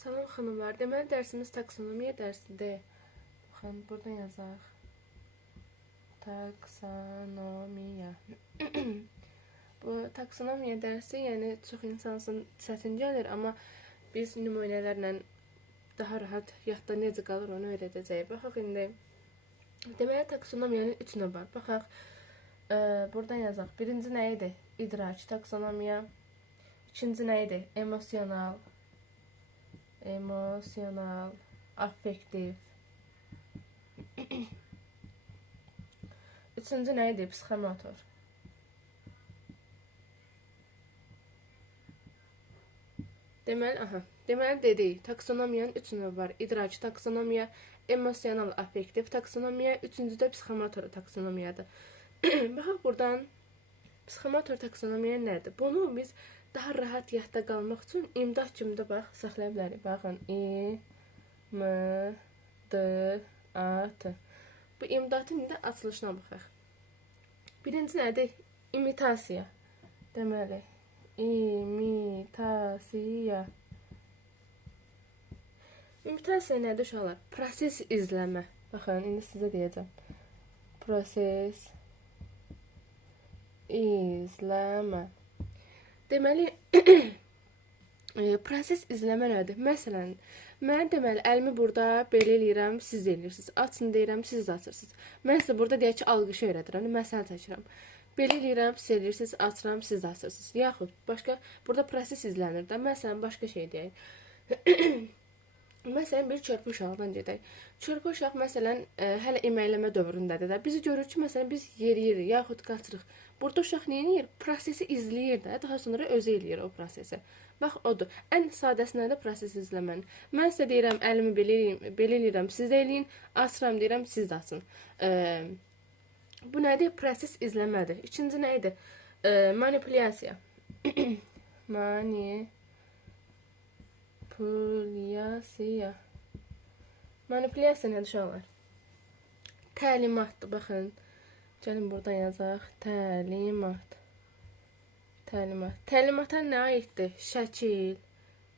Salam xanımlar. Deməli dərsimiz taksonomiya dərsidir. Baxın, buradan yazaq. Taksonomiya. Bu taksonomiya dərsi, yəni çox insan üçün çətin gəlir, amma biz nümunələrlə daha rahat yadda necə qalır onu öyrədəcəyik. Baxaq indi. Deməli taksonomiyanın 3 növü var. Baxaq. Buradan yazaq. Birinci nə idi? İdraç taksonomiya. İkinci nə idi? Emosional, affektiv. Üçüncü nə idi? Psixomotor. Deməli dedik, taksonomiyanın 3 növü var. İdraç taksonomiya, emosional, affektiv taksonomiya, üçüncü də psixomotor taksonomiyadır. Baxaq buradan psixomotor taksonomiya nədir? Bunu biz daha rahat yadda qalmaq üçün imdad kimi də bax saxlaya bilərik. Baxın, İ-M-D-A-T. Bu imdadın indi açılışına baxaq. Birinci nədir? İmitasiya. Deməli, imitasiya. İmitasiya nədir uşaqlar? Proses izləmə. Baxın, indi sizə deyəcəm. Proses izləmə. Deməli, proses izləmə nədir? Məsələn, mən deməli, əlimi burada belə eləyirəm, siz eləyirsiniz. Açın deyirəm, siz açırsınız. Mən sizə burada deyək ki, alqışı öyrədirəm, məsələ çəkirəm. Belə eləyirəm, siz eləyirsiniz, açıram, siz açırsınız. Yaxud, başqa, burada proses izlənir də. Məsələn, başqa şey deyək. Məsələn, bir körpə uşaqdan gedək. Körpə uşaq, məsələn, hələ eməkləmə dövründədir də. Bizi görür ki, məsələn, biz yeriyirik, yaxud qaçırıq. Burada uşaq nə edir? Prosesi izləyir də, daha sonra özü eləyir o prosesi. Bax, odur. Ən sadəsində də proses izləmənin. Mən sizə deyirəm, əlimi belə eləyirəm, siz də eləyin. Açıram deyirəm, siz də açın. Bu nədir? Proses izləmədir. İkinci nə idi? Manipulyasiya. Manipulyasiya nədir uşaqlar? Təlimatdır, baxın. Gəlin buradan yazaq. Təlimata nə aiddir? Şəkil,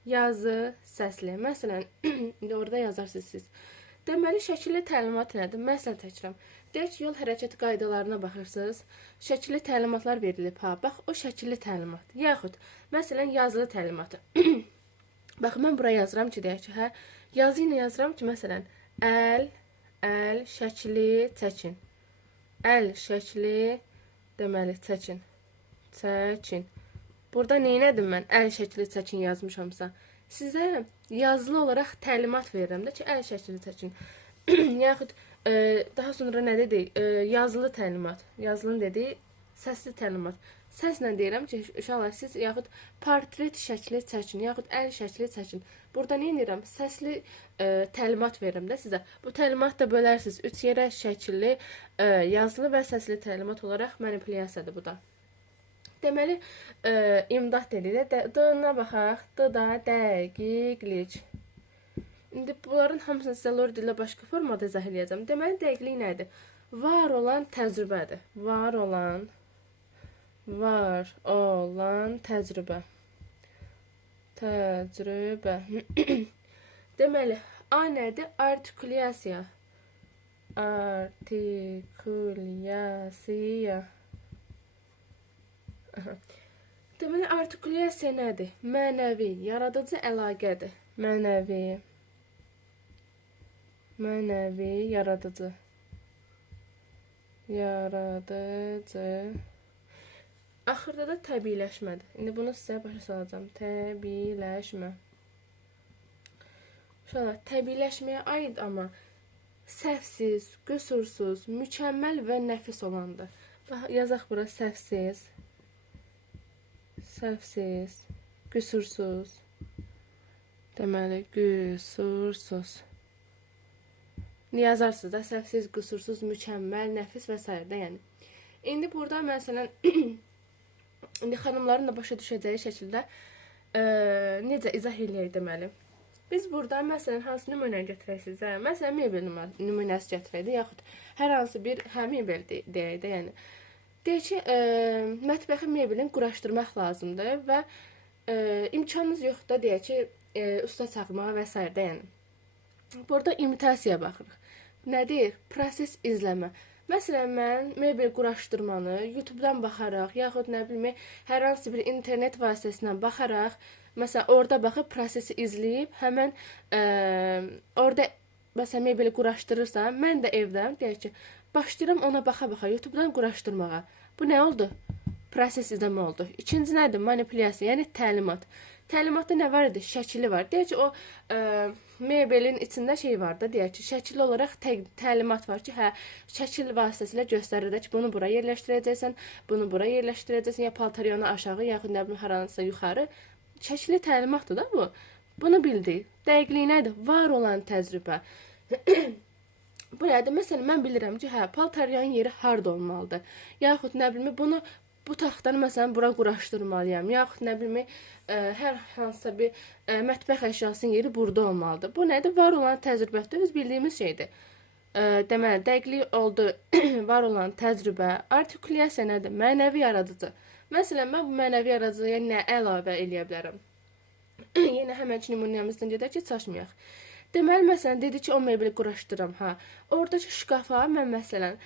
yazı, səsli. Məsələn, indi orada yazarsınız siz. Deməli, şəkilli təlimat nədir? Məsələn çəkirəm. Deyək ki, yol hərəkəti qaydalarına baxırsınız. Şəkilli təlimatlar verilib. Bax, o şəkilli təlimat. Yaxud, məsələn, yazılı təlimatı. Bax, mən buraya yazıram ki, deyək ki, yazı ilə yazıram ki, məsələn, əl, şəkli, çəkin. Əl, şəkli, deməli, çəkin. Burada neynədim mən? Əl şəkli, çəkin yazmışamsa. Sizə yazılı olaraq təlimat verirəm də ki, əl şəkli, çəkin. Yaxud, daha sonra nə dedik? Yazılı təlimat. Yazılının dediyi səsli təlimat. Səslə deyirəm ki, uşaqlar, siz yaxud portret şəkli çəkin, yaxud əl şəkli çəkin. Burada nə edirəm? Səsli təlimat verirəm də sizə. Bu təlimat da bölərsiniz 3 yerə: şəkilli, yazılı və səsli təlimat olaraq manipulyasiyadır bu da. Deməli, imdad dedik də, D-na baxaq. D-da dəqiqlik. İndi bunların hamısını sizə lor dillə başqa formada izah edəcəm. Deməli, dəqiqlik nədir? Var olan təcrübədir. Var olan təcrübə. Deməli, A nədir? Artikulyasiya. Deməli, artikulyasiya nədir? Mənəvi, yaradıcı əlaqədir. Mənəvi, yaradıcı. Axırda da təbiiləşmədir. İndi bunu sizə başa salacağım. Təbiiləşmə. Uşaqlar, təbiiləşməyə aid amma səhvsiz, qüsursuz, mükəmməl və nəfis olandır. Yazaq bura səhvsiz, qüsursuz. Deməli, qüsursuz. Yazarsınız da, səhvsiz, qüsursuz, mükəmməl, nəfis və s. Yəni. İndi burada məsələn, indi xanımların da başa düşəcəyi şəkildə necə izah eləyək deməli. Biz burada məsələn hansı nümunə gətirək sizə? Məsələn, mebel nümunəsi gətirək də, yaxud hər hansı bir mebel deyək də, yəni. Deyək ki, mətbəxi mebelini quraşdırmaq lazımdır və imkanınız yoxdur, deyək ki, usta çağırmağa və s. yəni. Burada imitasiya baxırıq. Nədir? Proses izləmə. Məsələn, mən mebel quraşdırmanı YouTube-dan baxaraq, yaxud nə bilim, hər hansı bir internet vasitəsindən baxaraq, məsələn, orada baxıb prosesi izləyib, həmən orada məsələn mebeli quraşdırırsam, mən də evdən deyək ki, başlayıram ona baxa-baxa YouTube-dan quraşdırmağa. Bu nə oldu? Proses izləmə oldu. İkinci nədir? Manipulyasiya, yəni təlimat. Təlimatda nə var idi? Şəkili var. Deyək ki, o mebelin içində şey var da, deyək ki, şəkil olaraq təlimat var ki, hə, şəkil vasitəsilə göstərir ki, bunu bura yerləşdirəcəksən, bunu bura yerləşdirəcəksən, ya paltaryonu aşağı, yaxud nə bilim, haransa yuxarı. Şəkili təlimatdır da bu. Bunu bildik. Dəqiqliyi nədir? Var olan təcrübə. Bu nədir? Məsələn, mən bilirəm ki, hə, paltaryonun yeri harda olmalıdır. Yaxud nə bilim, bunu bu taxtanı məsələn bura quraşdırmalıyam. Yaxud nə bilim, hər hansısa bir mətbəx əşyasının yeri burada olmalıdır. Bu nədir? Var olan təcrübədə öz bildiyimiz şeydir. Deməli, dəqiqlik oldu, var olan təcrübə. Artikulyasiya nədir? Mənəvi yaradıcı. Məsələn, mən bu mənəvi yaradıcıya nə əlavə eləyə bilərəm? Yenə həmənki nümunəmizdən gedək ki, çaşmayaq. Deməli, məsələn, dedi ki, o mebeli quraşdırıram, hə. Oradakı şkafa mən məsələn,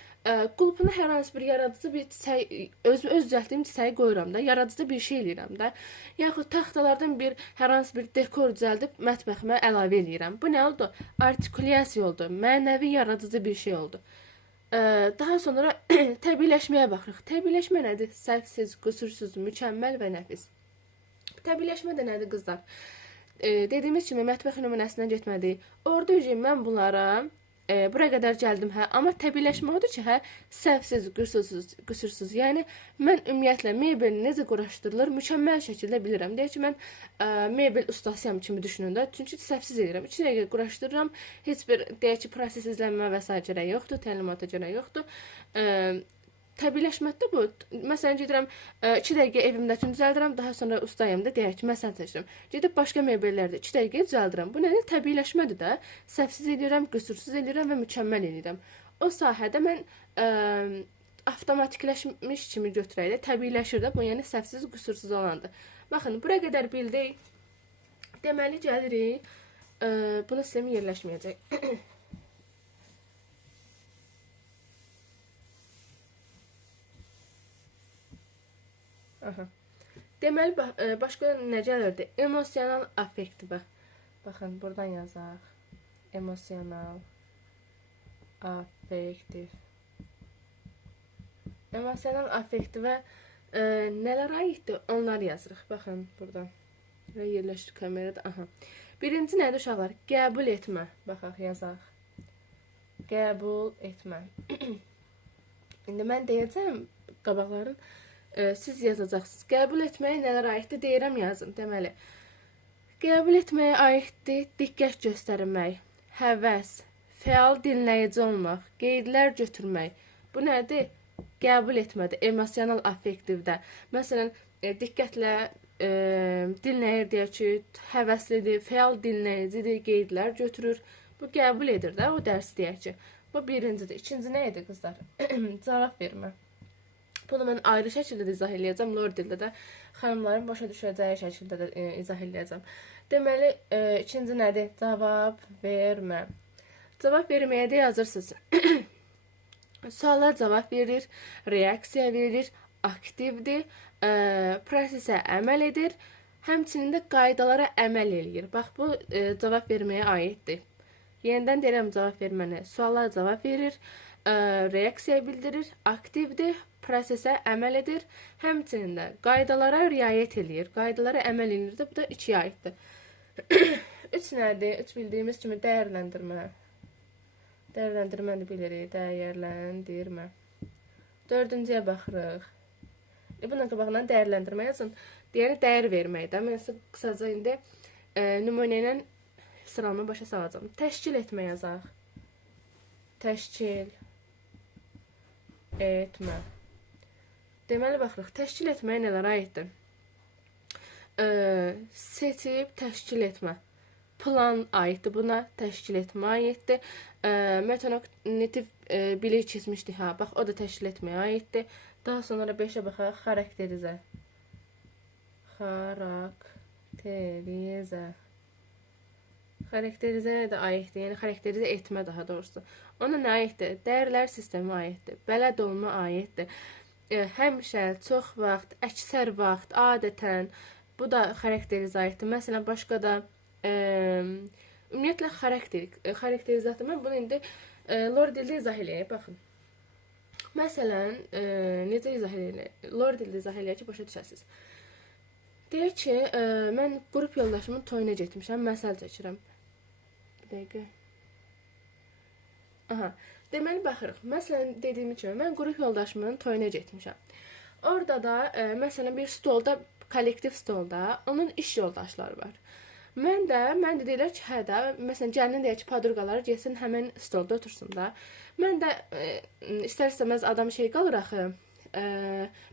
qulpuna hər hansı bir yaradıcı bir çiçək, öz düzəltdiyim çiçəyi qoyuram da, yaradıcı bir şey eləyirəm da. Yaxud taxtalardan hər hansı bir dekor düzəldib mətbəximə əlavə eləyirəm. Bu nə oldu? Artikulyasiya oldu, mənəvi yaradıcı bir şey oldu. Daha sonra təbiiləşməyə baxırıq. Təbiiləşmə nədir? Səhvsiz, qüsursuz, mükəmməl və nəfis. Təbiiləşmə də nədir, qızlar? Dediyimiz kimi mətbəx nümunəsindən getmədik. Orada mən bunlara bura qədər gəldim, hə, amma təbiiləşmə odur ki, hə, səhvsiz, qüsursuz. Yəni mən ümumiyyətlə mebel necə quraşdırılır mükəmməl şəkildə bilirəm. Deyək ki, mən mebel ustasıyam kimi düşünün də, çünki səhvsiz edirəm. 2 dəqiqə quraşdırıram, heç bir deyək ki, proses izlənmə və s. gərək yoxdur, təlimata gərək yoxdur. Təbiiləşməkdə bu. Məsələn, gedirəm 2 dəqiqə evimdəkini düzəldirəm, daha sonra ustayam da deyək ki, məsələn seçirəm. Gedib başqa mebellərdə 2 dəqiqə düzəldirəm. Bu nədir? Təbiiləşmədir də. Səhvsiz edirəm, qüsursuz edirəm və mükəmməl edirəm. O sahədə mən avtomatikləşmiş kimi götürək də, təbiiləşir də. Bu yəni səhvsiz, qüsursuz olandır. Baxın, bura qədər bildik. Deməli gəlirik. Bunu sistemi yerləşməyəcək. Aha. Deməli, başqa nə gəlirdi? Emosional affektiv. Baxın, buradan yazaq. Emosional affektiv. Emosional affektivə nələr aiddir? Onları yazırıq. Baxın, buradan. Yerləşdir kamerada. Aha. Birinci nədir uşaqlar? Qəbul etmə. Baxaq, yazaq. Qəbul etmə. İndi mən deyəcəm qabaqların. Siz yazacaqsınız. Qəbul etməyə nələr aiddir? Deyirəm, yazın. Deməli, qəbul etməyə aiddir diqqət göstərmək, həvəs, fəal dinləyici olmaq, qeydlər götürmək. Bu nədir? Qəbul etmədir. Emosional affektivdə. Məsələn, diqqətlə dinləyir deyək ki, həvəslidir, fəal dinləyicidir, qeydlər götürür. Bu qəbul edir də o dərsi deyək ki. Bu birincidir. İkinci nə idi, qızlar? Cavab vermə. Bunu mən ayrı şəkildə də izah eləyəcəm. Lor dildə də xanımların başa düşəcəyi şəkildə də izah eləyəcəm. Deməli, ikinci nədir? Cavab vermə. Cavab verməyə də yazırsınız. Suala cavab verir, reaksiya verir, aktivdir, prosesə əməl edir, həmçinin də qaydalara əməl eləyir. Bax, bu cavab verməyə aiddir. Yenidən deyirəm cavab verməni. Suala cavab verir, reaksiya bildirir, aktivdir, prosesə əməl edir, həmçinin də qaydalara riayət eləyir. Qaydalara əməl eləyir də, bu da 2-yə aiddir. 3 nədir? 3 bildiyimiz kimi dəyərləndirmə. Dəyərləndirməni bilirik, dəyərləndirmə. 4-cüyə baxırıq. Bunun qabağından dəyərləndirmə yazın. Deyəni dəyər verməkdə. Mən sizə qısaca indi nümunə ilə sıramı başa salacağım. Təşkil etmə yazaq. Təşkil etmə. Deməli, baxırıq, təşkil etməyə nələr aiddir? Seçib təşkil etmə. Plan aiddir buna, təşkil etmə aiddir. Metanoqnitiv bilik keçmişdik, ha, bax, o da təşkil etməyə aiddir. Daha sonra 5-ə baxaq, xarakterizə. Xarakterizə. Xarakterizəyə də aiddir. Yəni xarakterizə etmə daha doğrusu. Ona nə aiddir? Dəyərlər sistemi aiddir. Bələd olma aiddir. Həmişə, çox vaxt, əksər vaxt, adətən bu da xarakterizə aiddir. Məsələn, başqa da ümumiyyətlə xarakterizatı mən bunu indi lor dildə izah eləyək. Baxın. Məsələn, necə izah eləyək? Lor dildə izah eləyək ki, başa düşəsiniz. Deyək ki, mən qrup yoldaşımın toyuna getmişəm, məsəl çəkirəm. Bir dəqiqə. Aha, deməli baxırıq. Məsələn, dediyim kimi, mən qrup yoldaşımın toyuna getmişəm. Orada da, məsələn, bir stolda, kollektiv stolda onun iş yoldaşları var. Mən də deyirlər ki, hə də, məsələn, gəlinin deyək ki, padurqaları getsin, həmən stolda otursun da. Mən də istər-istəməz adam şey qalır axı,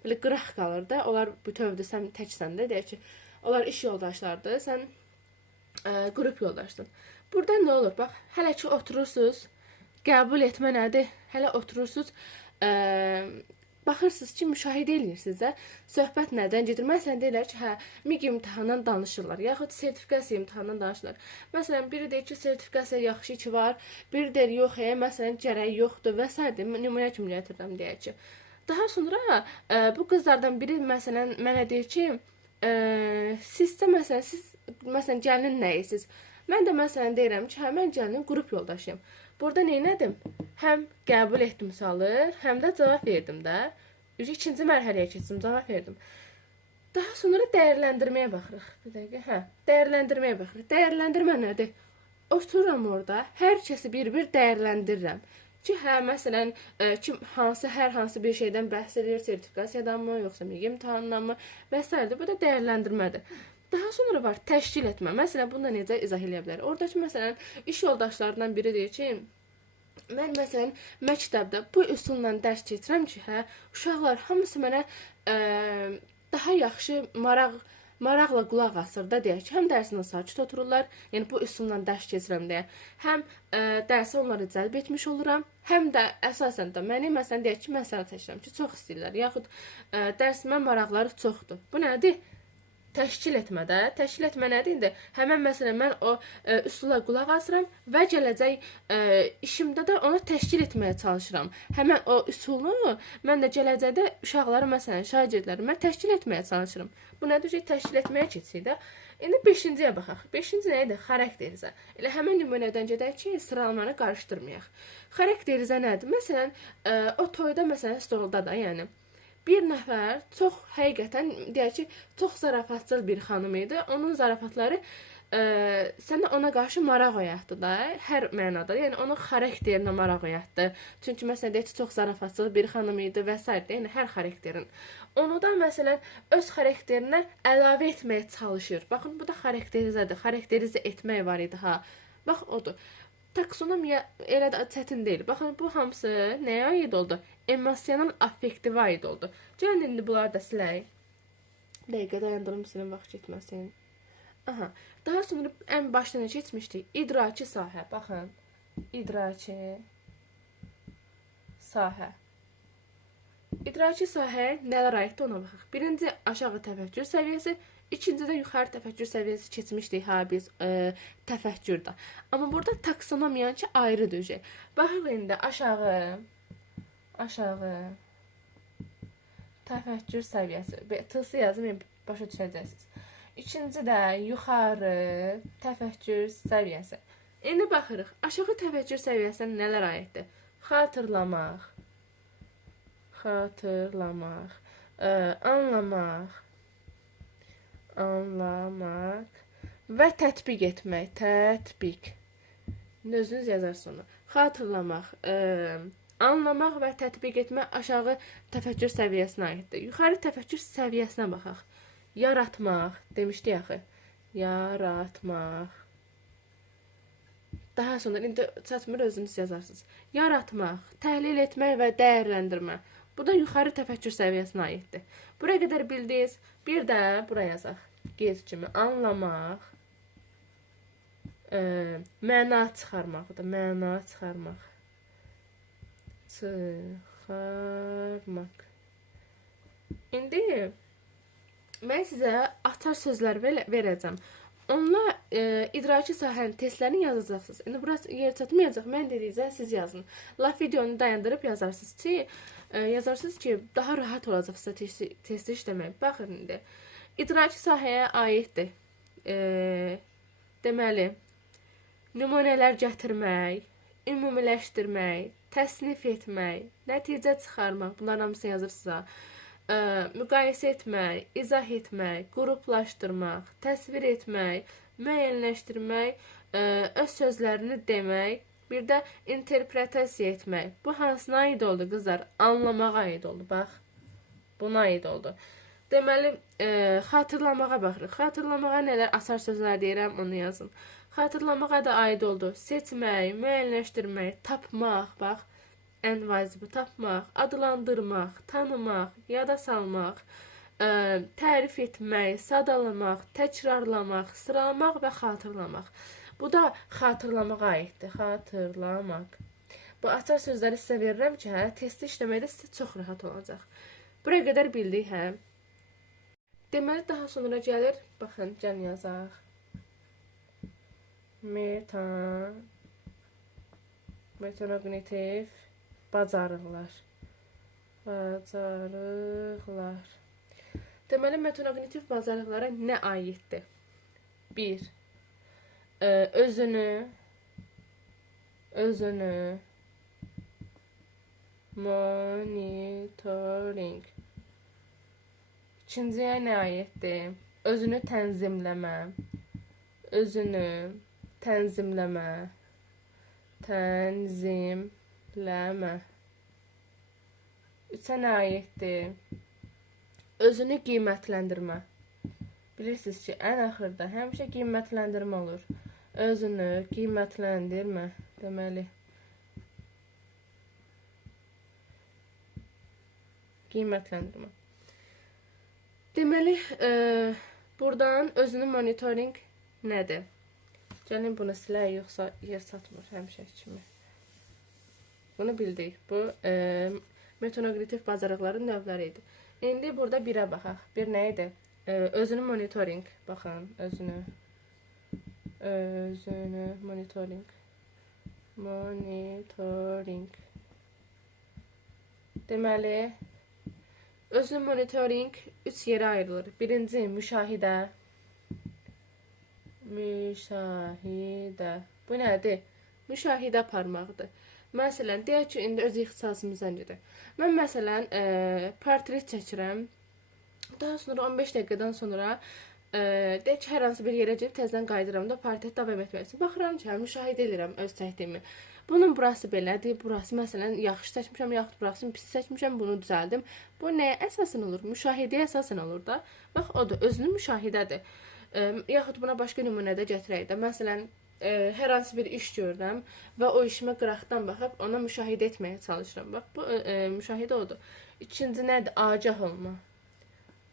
belə qıraq qalır da. Onlar bütövdür, sən təksən də, deyək ki, onlar iş yoldaşlardır, sən qrup yoldaşsın. Burada nə olur? Bax, hələ ki oturursunuz, qəbul etmə nədir? Hələ oturursunuz, baxırsınız ki, müşahidə edirsiniz də, söhbət nədən gedir? Məsələn, deyirlər ki, hə, MİQ imtahanından danışırlar, yaxud sertifikasiya imtahanından danışırlar. Məsələn, biri deyir ki, sertifikasiya yaxşı ki var, biri deyir, yox, məsələn, gərək yoxdur və s. Nümunə kimi gətirirəm, deyək ki. Daha sonra bu qızlardan biri məsələn mənə deyir ki, sizdə məsələn, siz gəlinin nəyisiz? Mən də məsələn deyirəm ki, hə, mən gəlinin qrup yoldaşıyam. Burada nə edim? Həm qəbul etdim misalı, həm də cavab verdim də. İkinci mərhələyə keçdim, cavab verdim. Daha sonra dəyərləndirməyə baxırıq. Bir dəqiqə, hə, dəyərləndirməyə baxırıq. Dəyərləndirmə nədir? Otururam orada, hər kəsi bir-bir dəyərləndirirəm. Ki, hə, məsələn, kim hər hansı bir şeydən bəhs edir, sertifikasiyadan mı, yoxsa MİQ imtahanından mı və s. Bu da dəyərləndirmədir. Daha sonra var təşkil etmə. Məsələn, bunu da necə izah edə bilər? Oradakı məsələn, iş yoldaşlarından biri deyir ki, mən məsələn, məktəbdə bu üsulla dərs keçirəm ki, hə, uşaqlar hamısı mənə daha yaxşı maraqla qulaq asır da, deyək ki, həm dərsində sakit otururlar, yəni bu üsulla dərs keçirəm deyə, həm dərsə onları cəlb etmiş oluram, həm də əsasən də məni, məsələn, deyək ki, məsələ çəkirəm ki, çox istəyirlər, yaxud dərsimə maraqları çoxdur. Bu nədir? Təşkil etmədə. Təşkil etmə nədir indi? Həmən məsələn, mən o üsula qulaq asıram və gələcək işimdə də onu təşkil etməyə çalışıram. Həmən o üsulu mən də gələcəkdə uşaqları, məsələn, şagirdlərimi təşkil etməyə çalışıram. Bu nədir ki, təşkil etməyə keçsək də. İndi 5-ciyə baxaq. 5-ci nə idi? Xarakterizə. Elə həmən nümunədən gedək ki, sıralamanı qarışdırmayaq. Xarakterizə nədir? Məsələn, o toyda, məsələn, stolda da, yəni bir nəfər çox həqiqətən deyək ki, çox zarafatçıl bir xanım idi. Onun zarafatları sənə ona qarşı maraq oyatdı da, hər mənada. Yəni onun xarakterinə maraq oyatdı. Çünki məsələn deyək ki, çox zarafatçıl bir xanım idi və s. Yəni hər xarakterin. Onu da məsələn öz xarakterinə əlavə etməyə çalışır. Baxın, bu da xarakterizədir. Xarakterizə etmək var idi ha. Bax, odur. Taksonomiya elə də çətin deyil. Baxın, bu hamısı nəyə aid oldu? Emosional affektivə aid oldu. Gəlin indi bunları da silək. Dəqiqə dayandırım, silin, vaxt getməsin. Aha. Daha sonra ən başda nə keçmişdik? İdraki sahə. Baxın. İdraki sahə. İdraki sahəyə nələr aiddir ona baxaq. Birinci aşağı təfəkkür səviyyəsi, İkincidə yuxarı təfəkkür səviyyəsi keçmişdik, ha, biz təfəkkürdə. Amma burada taksonomiyanın ki, ayrı döyəcək. Baxıq indi aşağı təfəkkür səviyyəsi. Tısı yazım, başa düşəcəksiniz. İkinci də yuxarı təfəkkür səviyyəsi. İndi baxırıq, aşağı təfəkkür səviyyəsində nələr aiddir? Xatırlamaq, anlamaq və tətbiq etmək. Tətbiq. Özünüz yazarsınız onu. Xatırlamaq, anlamaq və tətbiq etmək aşağı təfəkkür səviyyəsinə aiddir. Yuxarı təfəkkür səviyyəsinə baxaq. Yaratmaq, demişdik axı. Yaratmaq. Daha sonra, indi çatmır, özünüz yazarsınız. Yaratmaq, təhlil etmək və dəyərləndirmə. Bu da yuxarı təfəkkür səviyyəsinə aiddir. Buraya qədər bildiniz. Bir də buraya yazaq. Qeyd kimi anlamaq, məna çıxarmaqdır. Məna çıxarmaq. İndi mən sizə açar sözlər verəcəm. Onunla idraki sahənin testlərini yazacaqsınız. İndi burası yer çatmayacaq. Mən dediyəcəm siz yazın. Laf videonu dayandırıb yazarsınız ki, daha rahat olacaq sizə testi işləmək. Baxın indi. İdraki sahəyə aiddir. Deməli, nümunələr gətirmək, ümumiləşdirmək, təsnif etmək, nəticə çıxarmaq, bunların hamısını yazırsınız. Müqayisə etmək, izah etmək, qruplaşdırmaq, təsvir etmək, müəyyənləşdirmək, öz sözlərini demək, bir də interpretasiya etmək. Bu hansına aid oldu qızlar? Anlamağa aid oldu, bax. Buna aid oldu. Deməli, xatırlamağa baxırıq. Xatırlamağa nələr asar sözlər deyirəm, onu yazın. Xatırlamağa da aid oldu. Seçmək, müəyyənləşdirmək, tapmaq, bax. Ən vacibi tapmaq, adlandırmaq, tanımaq, yada salmaq, tərif etmək, sadalamaq, təkrarlamaq, sıralamaq və xatırlamaq. Bu da xatırlamağa aiddir. Xatırlamaq. Bu açar sözləri sizə verirəm ki, testi işləməkdə sizə çox rahat olacaq. Buraya qədər bildik, hə? Deməli, daha sonra gəlir, baxın, gəlin yazaq. Metanognitiv bacarıqlar. Deməli, metanognitiv bacarıqlara nə aiddir? 1. Özünü monitoring. İkinciyə nə aiddir? Özünü tənzimləmə. Özünü tənzimləmə. Üçə nə aiddir? Özünü qiymətləndirmə. Bilirsiniz ki, ən axırda həmişə qiymətləndirmə olur. Özünü qiymətləndirmə. Deməli, qiymətləndirmə. Deməli, buradan özünü monitoring nədir? Gəlin bunu silək, yoxsa yer satmır həmişə kimi. Bunu bildik. Bu metanognitiv bacarıqların növləri idi. İndi burada birə baxaq. Bir nə idi? Özünü monitoring. Baxın, özünü monitoring. Deməli, özünü monitoring 3 yerə ayrılır. Birinci, müşahidə. Bu nədir? Müşahidə aparmaqdır. Məsələn, deyək ki, indi öz ixtisasımızdan gedir. Mən məsələn, portret çəkirəm. Daha sonra 15 dəqiqədən sonra deyək ki, hər hansı bir yerə gedib təzədən qayıdıram da portret davam etmək üçün. Baxıram ki, müşahidə edirəm öz çəkdiyimi. Bunun burası belədir, burası məsələn yaxşı çəkmişəm, yaxud burasını pis çəkmişəm, bunu düzəldim. Bu nəyə əsasən olur? Müşahidəyə əsasən olur da. Bax, odur, özünün müşahidədir. Yaxud buna başqa nümunədə gətirək də. Məsələn, hər hansı bir iş görürəm və o işimə qıraqdan baxıb ona müşahidə etməyə çalışıram. Bax, bu müşahidə odur. İkinci nədir? Agah olma.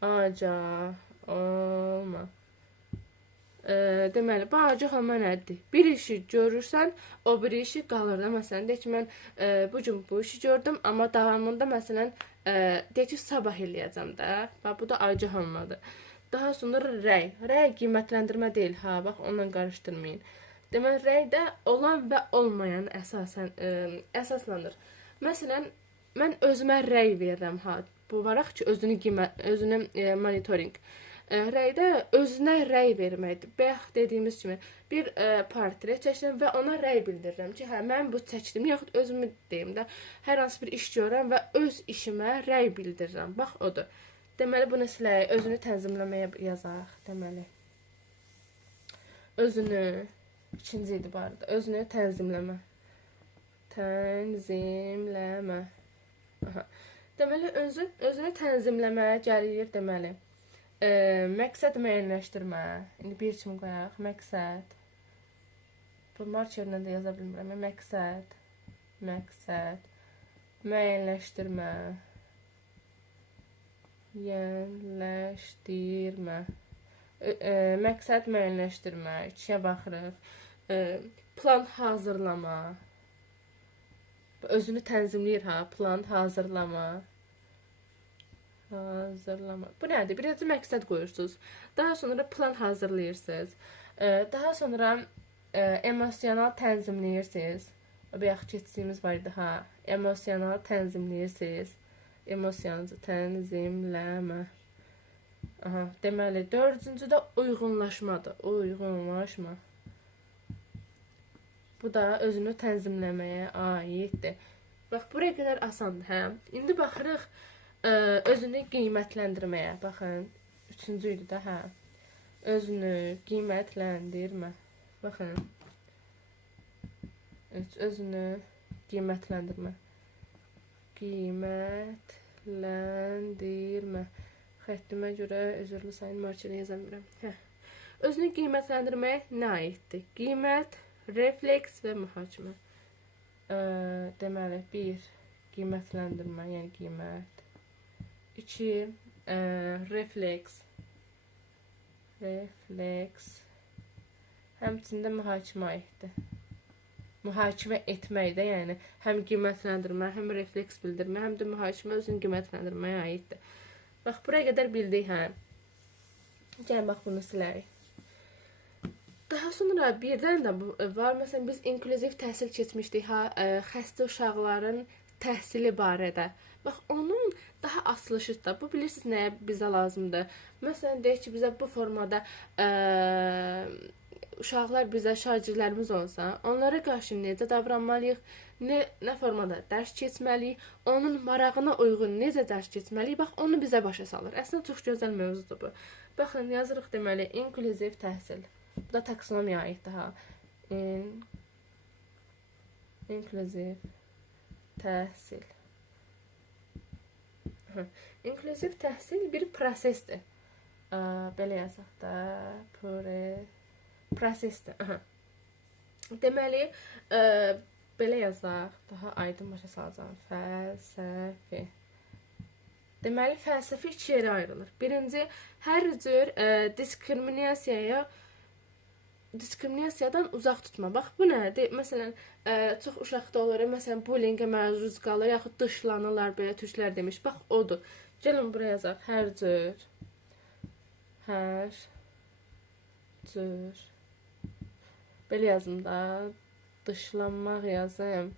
Agah olma. Deməli, bu agah olma nədir? Bir işi görürsən, o bir işi qalır da. Məsələn, deyək ki, mən bu gün bu işi gördüm, amma davamında məsələn, deyək ki, sabah eləyəcəm də. Bax, bu da agah olmadır. Daha sonra rəy. Rəy qiymətləndirmə deyil, ha, bax, onunla qarışdırmayın. Deməli, rəy də olan və olmayan əsaslanır. Məsələn, mən özümə rəy verirəm, ha, bu varaq ki, özünü monitoring. Rəydə özünə rəy verməkdir. Bayaq dediyimiz kimi bir portret çəkirəm və ona rəy bildirirəm ki, hə, mən bu çəkdim, yaxud özümü deyim də, hər hansı bir iş görürəm və öz işimə rəy bildirirəm. Bax, odur. Deməli, bunu silək, özünü tənzimləməyə yazaq, deməli. Özünü, ikinci idi bu arada, özünü tənzimləmə. Tənzimləmə. Deməli, özünü tənzimləmə gəlir, deməli. Məqsəd müəyyənləşdirmə. İndi bir kimi qoyaq, məqsəd. Bu markerlə də yaza bilmirəm. Məqsəd, müəyyənləşdirmə. Məqsəd müəyyənləşdirmə. İkiyə baxırıq. Plan hazırlama. Özünü tənzimləyir, ha, plan hazırlama. Bu nədir? Birinci məqsəd qoyursunuz. Daha sonra plan hazırlayırsınız. Daha sonra emosional tənzimləyirsiniz. Bayaq keçdiyimiz var idi ha. Emosional tənzimləyirsiniz. Emosiyanızı tənzimləmə. Aha, deməli, dördüncü də uyğunlaşmadır. Uyğunlaşma. Bu da özünü tənzimləməyə aiddir. Bax, buraya qədər asandır, hə? İndi baxırıq özünü qiymətləndirməyə. Baxın, üçüncü idi də, hə? Özünü qiymətləndirmə. Baxın. Özünü qiymətləndirmə. Qiymətləndirmə. Xəttimə görə üzrlü sayın marçını yaza bilmirəm. Hə. Özünü qiymətləndirməyə nə aiddir? Qiymət, refleks və mühakimə. Deməli, 1. Qiymətləndirmə, yəni qiymət. 2. Refleks. Refleks. Həmçində mühakimə aiddir. Mühakimə etməkdə, yəni həm qiymətləndirmə, həm refleks bildirmə, həm də mühakimə özünü qiymətləndirməyə aiddir. Bax, buraya qədər bildik, hə? Gəlin, bax, bunu silərik. Daha sonra birdən də var, məsələn, biz inklüziv təhsil keçmişdik, ha? Xəstə uşaqların təhsili barədə. Bax, onun daha açılışı da, bu bilirsiniz nəyə bizə lazımdır? Məsələn, deyək ki, bizə bu formada uşaqlar bizə şagirdlərimiz olsa, onlara qarşı necə davranmalıyıq, nə formada dərs keçməliyik, onun marağına uyğun necə dərs keçməliyik, bax, onu bizə başa salır. Əslində, çox gözəl mövzudur bu. Baxın, yazırıq deməli, inklüziv təhsil. Bu da taksonomiya aiddir, ha. İnklüziv təhsil. İnklüziv təhsil bir prosesdir. Belə yazaq da, prosesdir. Deməli, belə yazaq, daha aydın başa salacağım. Fəlsəfi. Deməli, fəlsəfi iki yerə ayrılır. Birinci, hər cür diskriminasiyadan uzaq tutma. Bax, bu nədir? Məsələn, çox uşaqda olur, məsələn, bullyingə məruz qalır, yaxud dışlanırlar, belə türklər demiş. Bax, odur. Gəlin, buraya yazaq. Hər cür. Belə yazım da, dışlanmaq yazım.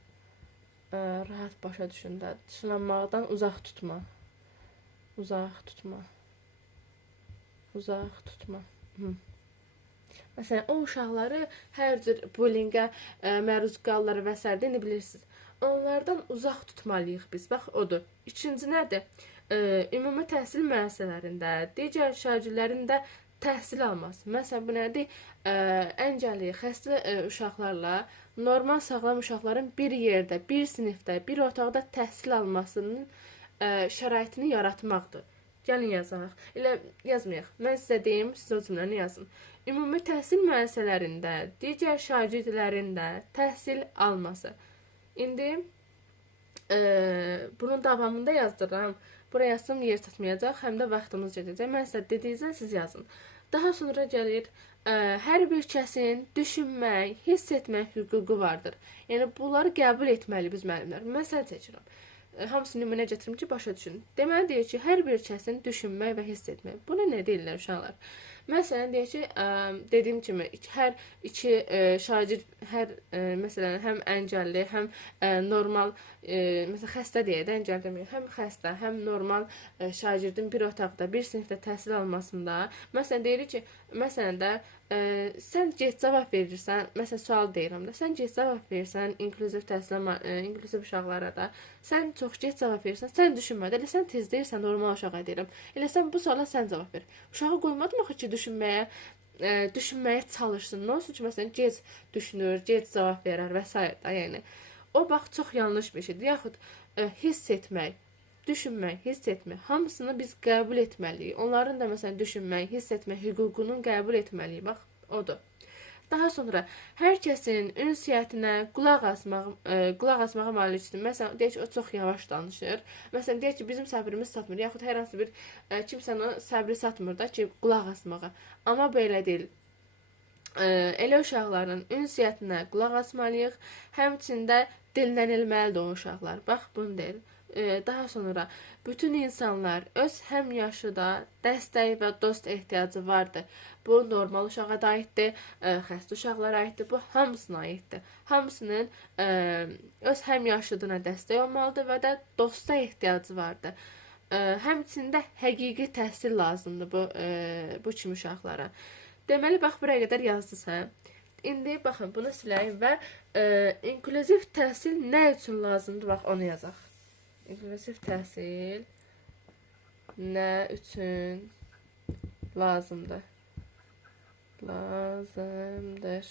Rahat başa düşün də. Dışlanmaqdan uzaq tutma. Uzaq tutma. Məsələn, o uşaqları hər cür bullyingə məruz qalırlar və s. Ne bilirsiniz? Onlardan uzaq tutmalıyıq biz. Bax, odur. İkinci nədir? Ümumi təhsil müəssisələrində digər şagirdlərin də təhsil alması. Məsələn, bu nədir? Əncəli, xəstə uşaqlarla normal sağlam uşaqların bir yerdə, bir sinifdə, bir otaqda təhsil almasının şəraitini yaratmaqdır. Gəlin yazaq. Elə yazmayaq. Mən sizə deyim, siz o cümləni yazın. Ümumi təhsil müəssisələrində digər şagirdlərin də təhsil alması. İndi bunun davamında yazdırıram. Buraya yazsam yer çatmayacaq, həm də vaxtımız gedəcək. Mən sizə dediyinizdən siz yazın. Daha sonra gəlir, hər bir kəsin düşünmək, hiss etmək hüququ vardır. Yəni, bunları qəbul etməli biz müəllimlər. Məsəl çəkirəm. Hamısını nümunə gətirim ki, başa düşün. Deməli, deyir ki, hər bir kəsin düşünmək və hiss etmək. Buna nə deyirlər uşaqlar? Məsələn, deyək ki, dediyim kimi, hər iki şagird, məsələn, həm əncəlli, həm normal, məsələn, xəstə deyək də, əncəl deməyək, həm xəstə, həm normal şagirdin bir otaqda, bir sinifdə təhsil almasında, məsələn, deyirik ki, məsələn də, sən gec cavab verirsən, məsələn, sual deyirəm də, sən gec cavab verirsən inklüziv təhsilə, inklüziv uşaqlara da, sən çox gec cavab verirsən, sən düşünmədə, elə sən tez deyirsən, normal uşağa deyirəm, elə sən bu suala sən cavab ver. Uşağı qoymadım axı ki, düşünməyə çalışsın. Nə olsun ki, məsələn, gec düşünür, gec cavab verər və s. Yəni, o, bax, çox yanlış bir şeydir. Yaxud, hiss etmək, düşünmək, hiss etmək, hamısını biz qəbul etməliyik. Onların da, məsələn, düşünmək, hiss etmək hüququnu qəbul etməliyik. Bax, odur. Daha sonra, hər kəsin ünsiyyətinə qulaq asmağa malikdir. Məsələn, deyək ki, o çox yavaş danışır. Məsələn, deyək ki, bizim səbrimiz satmır. Yaxud hər hansı bir kimsən o səbri satmır da ki, qulaq asmağa. Amma belə deyil. Elə uşaqların ünsiyyətinə qulaq asmalıyıq. Həmçində dinlənilməlidir o uşaqlar. Bax, bunu deyir. Daha sonra bütün insanlar öz həmyaşıda dəstək və dost ehtiyacı vardır. Bu normal uşağa da aiddir, xəstə uşaqlara aiddir, bu hamısına aiddir. Hamısının öz həmyaşıdına dəstək olmalıdır və də dosta ehtiyacı vardır. Həmçində həqiqi təhsil lazımdır bu kimi uşaqlara. Deməli, bax, buraya qədər yazdınız. İndi baxın, bunu siləyim və inklüziv təhsil nə üçün lazımdır? Bax, onu yazaq. İnklüziv təhsil nə üçün lazımdır? Lazımdır.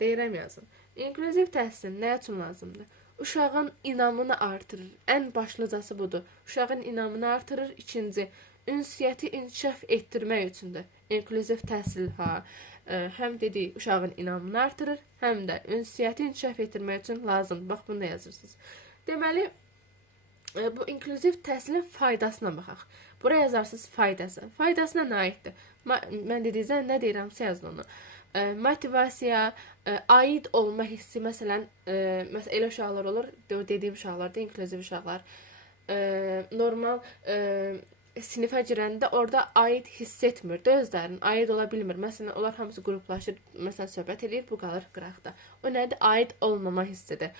Deyirəm yazın. İnklüziv təhsil nə üçün lazımdır? Uşağın inamını artırır. Ən başlıcası budur. Uşağın inamını artırır. İkinci, ünsiyyəti inkişaf etdirmək üçündür. İnklüziv təhsil həm dedik uşağın inamını artırır, həm də ünsiyyəti inkişaf etdirmək üçün lazımdır. Bax, bunu da yazırsınız. Deməli, bu inklüziv təhsilin faydasına baxaq. Buraya yazarsınız faydası. Faydasına nə aiddir? Mən dediyinizdə nə deyirəmsə yazın onu. Motivasiya, aid olma hissi, məsələn, elə uşaqlar olur, dediyim uşaqlar da, inklüziv uşaqlar, normal sinifə girəndə orada aid hiss etmir, özlərinin aid ola bilmir. Məsələn, onlar hamısı qruplaşır, məsələn, söhbət edir, bu qalır qıraqda. O nədir? Aid olmama hissidir.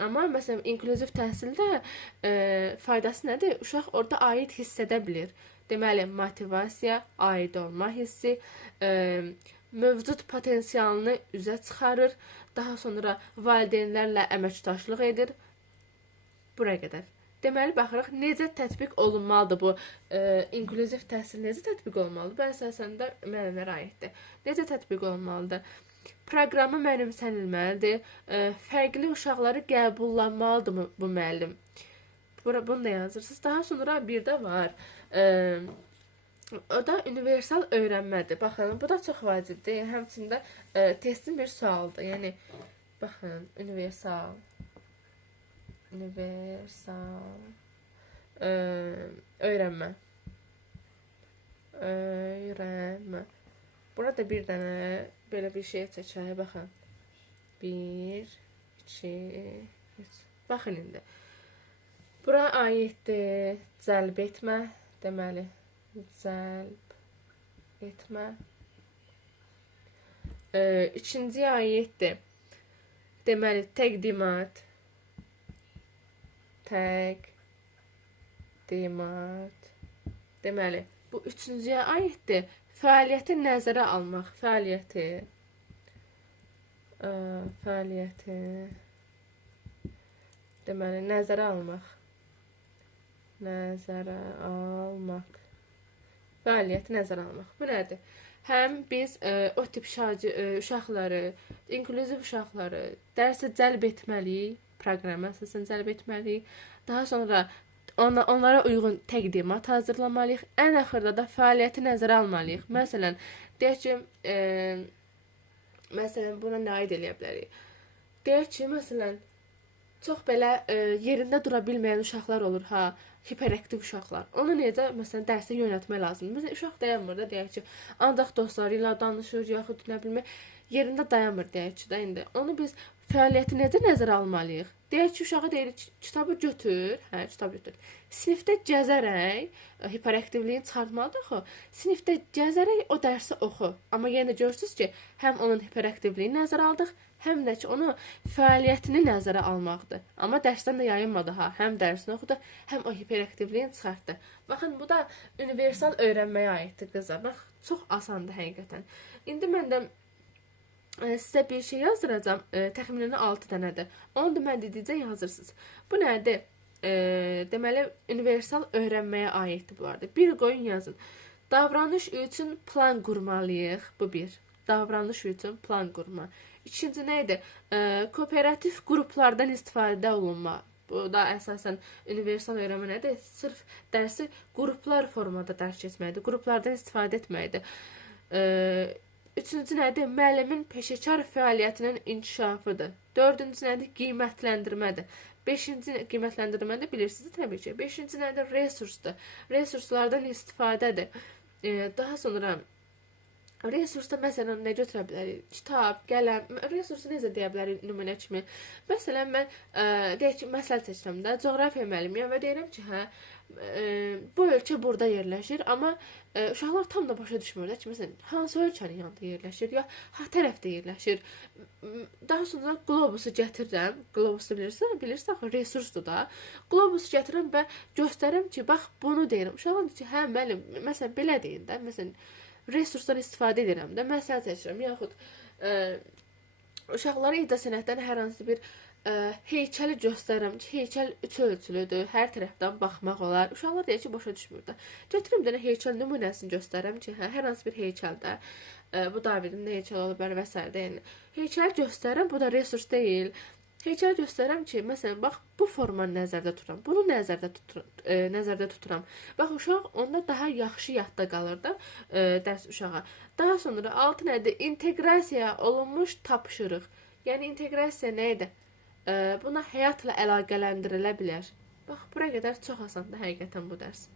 Amma məsələn, inklüziv təhsildə faydası nədir? Uşaq orada aid hiss edə bilir. Deməli, motivasiya, aid olma hissi, mövcud potensialını üzə çıxarır, daha sonra valideynlərlə əməkdaşlıq edir. Buraya qədər. Deməli, baxırıq, necə tətbiq olunmalıdır bu inklüziv təhsil, necə tətbiq olunmalıdır? Bu əsasən də müəllimlərə aiddir. Necə tətbiq olunmalıdır? Proqramı mənimsənilməlidir. Fərqli uşaqları qəbullanmalıdır bu müəllim. Bunu da yazırsınız. Daha sonra bir də var. O da universal öyrənmədir. Baxın, bu da çox vacibdir. Həmçində testin bir sualdır. Yəni, baxın, universal öyrənmə. Burada bir dənə belə bir şey çəkək. Baxın. 1, 2, 3. Baxın indi. Bura aiddir. Cəlb etmə. Deməli, cəlb etmə. İkinciyə aiddir. Deməli, təqdimat. Deməli, bu üçüncüyə aiddir. Fəaliyyəti nəzərə almaq. Fəaliyyəti deməli, nəzərə almaq. Fəaliyyəti nəzərə almaq. Bu nədir? Həm biz o tip uşaqları, inklüziv uşaqları dərsə cəlb etməliyik, proqrama əsasən cəlb etməliyik. Daha sonra onlara uyğun təqdimat hazırlamalıyıq. Ən axırda da fəaliyyəti nəzərə almalıyıq. Məsələn, deyək ki, buna nə aid eləyə bilərik? Deyək ki, məsələn, çox belə yerində dura bilməyən uşaqlar olur, hiperaktiv uşaqlar. Onu necə, məsələn, dərsə yönətmək lazımdır. Məsələn, uşaq dayanmır da, deyək ki, ancaq dostları ilə danışır, yaxud nə bilmək, yerində dayanmır, deyək ki, da indi. Onu biz fəaliyyəti necə nəzərə almalıyıq? Deyək ki, uşağa deyirik, kitabı götür, kitab götür. Sinifdə gəzərək, hiperaktivliyin çıxartmalıdır axı. Sinifdə gəzərək o dərsi oxu. Amma yenə görürsünüz ki, həm onun hiperaktivliyini nəzərə aldıq, həm də ki, onu fəaliyyətini nəzərə almaqdır. Amma dərsdən də yayınmadı, həm dərsini oxudu, həm o hiperaktivliyini çıxartdı. Baxın, bu da universal öyrənməyə aiddir, qızlar. Bax, çox asandır həqiqətən. İndi mən də sizə bir şey yazdıracağım. Təxminən 6 dənədir. Onu da mən dedikcə yazırsınız. Bu nədir? Deməli, universal öyrənməyə aiddir bu arada. Bir qoyun yazın. Davranış üçün plan qurmalıyıq. Bu bir. Davranış üçün plan qurma. İkinci nə idi? Kooperativ qruplardan istifadə olunma. Bu da əsasən universal öyrənmə nədir? Sırf dərsi qruplar formada dərs keçməkdir. Qruplardan istifadə etməkdir. Üçüncü nədir? Müəllimin peşəkar fəaliyyətinin inkişafıdır. Dördüncü nədir? Qiymətləndirmədir. Beşinci qiymətləndirmədə bilirsiniz təbii ki. Beşinci nədir? Resursdur. Resurslardan istifadədir. Daha sonra Resursda məsələn nə götürə bilərik? Kitab, qələm. Resursu necə deyə bilərik nümunə kimi? Məsələn mən deyək ki, məsəl seçirəm də, coğrafiya müəllimiyəm və deyirəm ki, hə, bu ölkə burada yerləşir, amma uşaqlar tam da başa düşmürlər ki, məsələn, hansı ölkənin yanında yerləşir, ya ha tərəfdə yerləşir. Daha sonra qlobusu gətirirəm. Qlobusu bilirsən axı resursdur da. Qlobusu gətirirəm və göstərirəm ki, bax bunu deyirəm. Uşaqlar deyir ki, hə müəllim, məsələn belə deyin də, məsələn resursdan istifadə edirəm də, məsəl seçirəm, yaxud uşaqlara icra sənətdən hər hansı bir heykəli göstərirəm ki, heykəl üç ölçülüdür, hər tərəfdən baxmaq olar. Uşaqlar deyir ki, başa düşmür də. Götürüm bir dənə heykəl nümunəsini göstərirəm ki, hər hansı bir heykəldə bu Davidin heykəli olub və s. yəni heykəl göstərirəm, bu da resurs deyil. Heykəl göstərirəm ki, məsələn, bax bu formanı nəzərdə tuturam. Bunu nəzərdə tuturam. Bax uşaq onda daha yaxşı yadda qalır da dərs uşağa. Daha sonra altı nədir? İnteqrasiya olunmuş tapşırıq. Yəni inteqrasiya nə idi? Buna həyatla əlaqələndirilə bilər. Bax bura qədər çox asandır həqiqətən bu dərs.